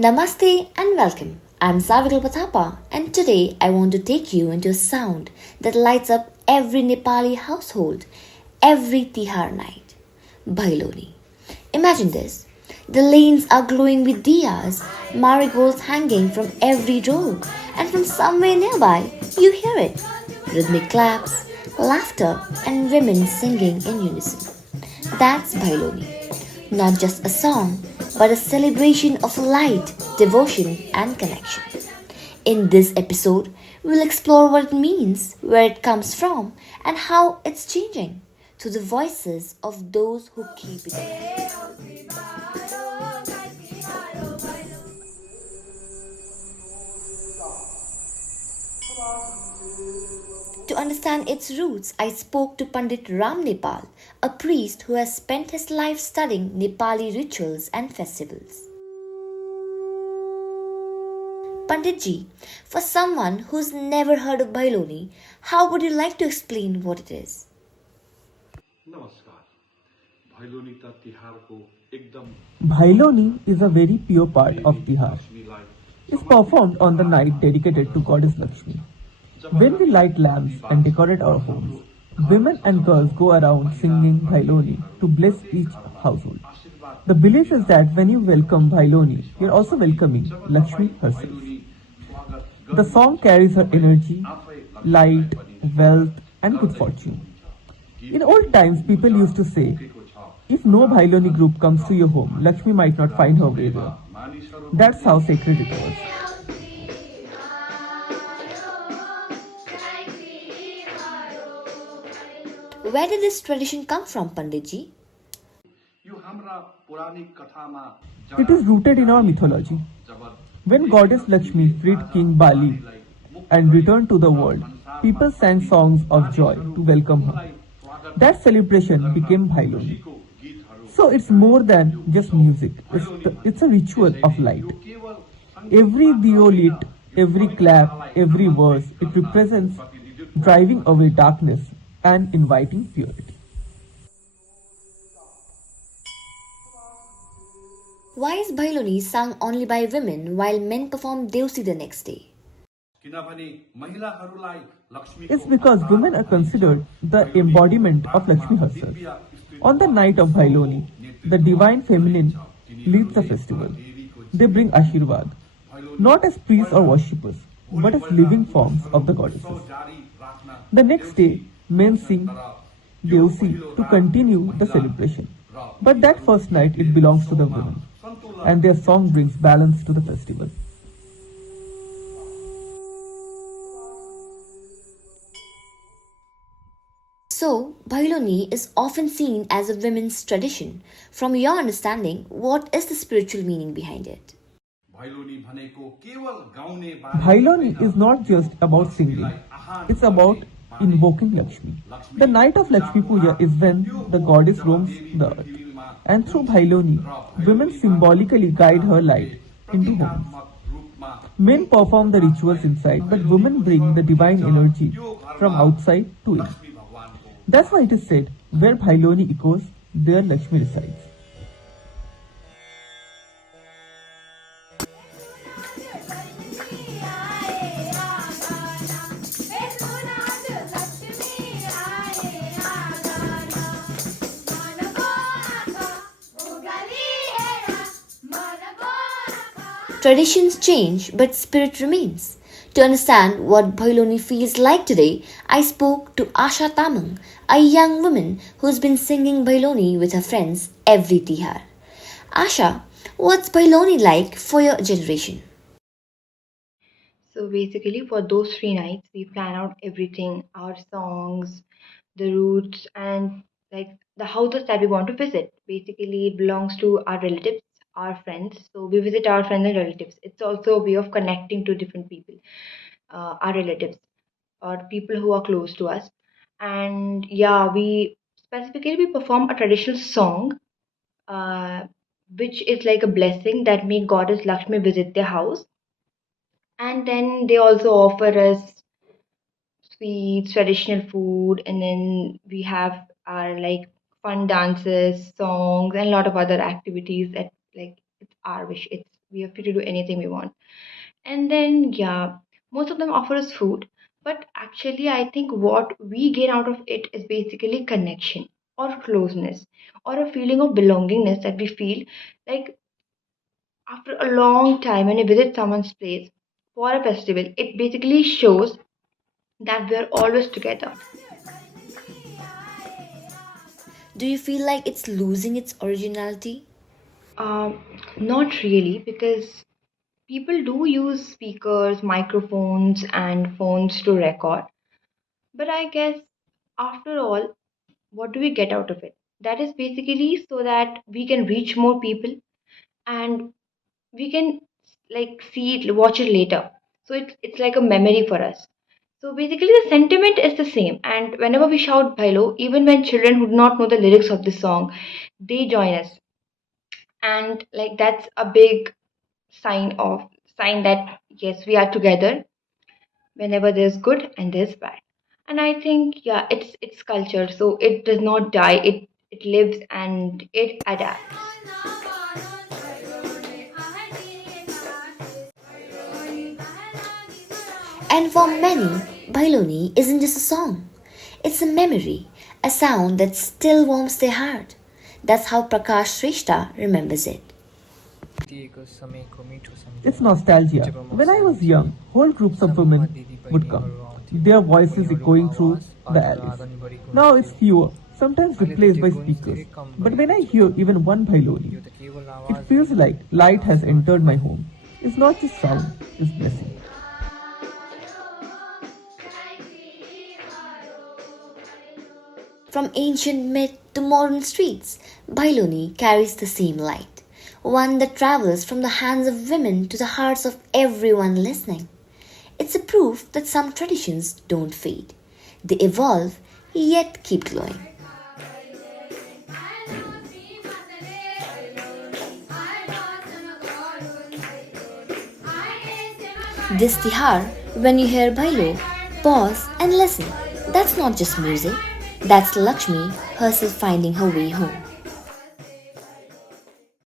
Namaste and welcome. I'm Savikalpa and today I want to take you into a sound that lights up every Nepali household every Tihar night. Bhailoni. Imagine this. The lanes are glowing with diyas, marigolds hanging from every door, and from somewhere nearby you hear it. Rhythmic claps, laughter, and women singing in unison. That's Bhailoni. Not just a song, but a celebration of light, devotion, and connection. In this episode, we'll explore what it means, where it comes from, and how it's changing through the voices of those who keep it alive. To understand its roots, I spoke to Pandit Ram Nepal, a priest who has spent his life studying Nepali rituals and festivals. Panditji, for someone who's never heard of Bhailoni, how would you like to explain what it is? नमस्कार भैलोनी त तिहारको एकदम Bhailoni is a very pure part of Tihar. It's performed on the night dedicated to Goddess Laxmi. When we light lamps and decorate our homes, women and girls go around singing Bhailoni to bless each household. The belief is that when you welcome Bhailoni, you're also welcoming Lakshmi herself. The song carries her energy, light, wealth, and good fortune. In old times, people used to say, if no Bhailoni group comes to your home, Lakshmi might not find her way there. That's how sacred it was. Where did this tradition come from, Panditji? यो हाम्रा पुरानी कथामा It is rooted in our mythology. When Goddess Lakshmi freed King Bali and returned to the world, people sang songs of joy to welcome her. That celebration became Bhailoni. So it's more than just music, it's a ritual of light. Every dio lit, every clap, every verse, it represents driving away darkness and inviting purity. Why is Bhailoni sung only by women while men perform Deusi the next day? किनभने महिलाहरूलाई लक्ष्मीको It's because women are considered the embodiment of Lakshmi herself. On the night of Bhailoni, the divine feminine leads the festival. They bring Ashirvad, not as priests or worshippers, but as living forms of the goddesses. The next day, men sing Deusi to continue the celebration. But that first night, it belongs to the women, and their song brings balance to the festival. So, Bhailoni is often seen as a women's tradition. From your understanding, what is the spiritual meaning behind it? भैलोनी भनेको केवल गाउने बारे Bhailoni is not just about singing, it's about invoking Lakshmi. The night of Lakshmi Puja is when the goddess roams the earth. And through Bhailoni, women symbolically guide her light into homes. Men perform the rituals inside, but women bring the divine energy from outside to in. That's why it is said, where Bhailoni echoes, there Lakshmi resides. Traditions change, but spirit remains. To understand what Bhailoni feels like today, I spoke to Asha Tamang, a young woman who's been singing Bhailoni with her friends every Tihar. Asha, what's Bhailoni like for your generation? So basically, for those 3 nights, we plan out everything, our songs, the routes, and like the houses that we want to visit. Basically, it belongs to our relatives, our friends. So we visit our friends and relatives. It's also a way of connecting to different people, our relatives or people who are close to us. And yeah, we perform a traditional song, uh, which is like a blessing that make Goddess Lakshmi visit their house, and then they also offer us sweets, traditional food, and then we have our like fun dances, songs, and a lot of other activities that like it's our wish. It's we are free to do anything we want. And then, yeah, most of them offer us food, but actually, I think what we gain out of it is basically connection or closeness or a feeling of belongingness that we feel like after a long time when you visit someone's place for a festival. It basically shows that we are always together. Do you feel like it's losing its originality? Um, Not really, because people do use speakers, microphones, and phones to record. But I guess after all, what do we get out of it? That is basically so that we can reach more people and we can like see it, watch it later. So it's like a memory for us. So basically, the sentiment is the same. And whenever we shout Bhailo, even when children who do not know the lyrics of the song, they join us. And like that's a big sign that yes, we are together whenever there's good and there's bad. And I think yeah, it's culture, so it does not die. It lives and it adapts. And for many, Bhailoni isn't just a song. It's a memory, a sound that still warms their heart. That's how Prakash Shrestha remembers it. It's nostalgia. When I was young, whole groups of women would come, their voices echoing through the alleys. Now it's fewer, sometimes replaced by speakers. But when I hear even one Bhailoni, it feels like light has entered my home. It's not just sound, it's blessing. From ancient myth to modern streets, Bhailoni carries the same light, one that travels from the hands of women to the hearts of everyone listening. It's a proof that some traditions don't fade. They evolve, yet keep glowing. This Tihar, when you hear Bhailo, pause and listen. That's not just music, that's Lakshmi herself finding her way home.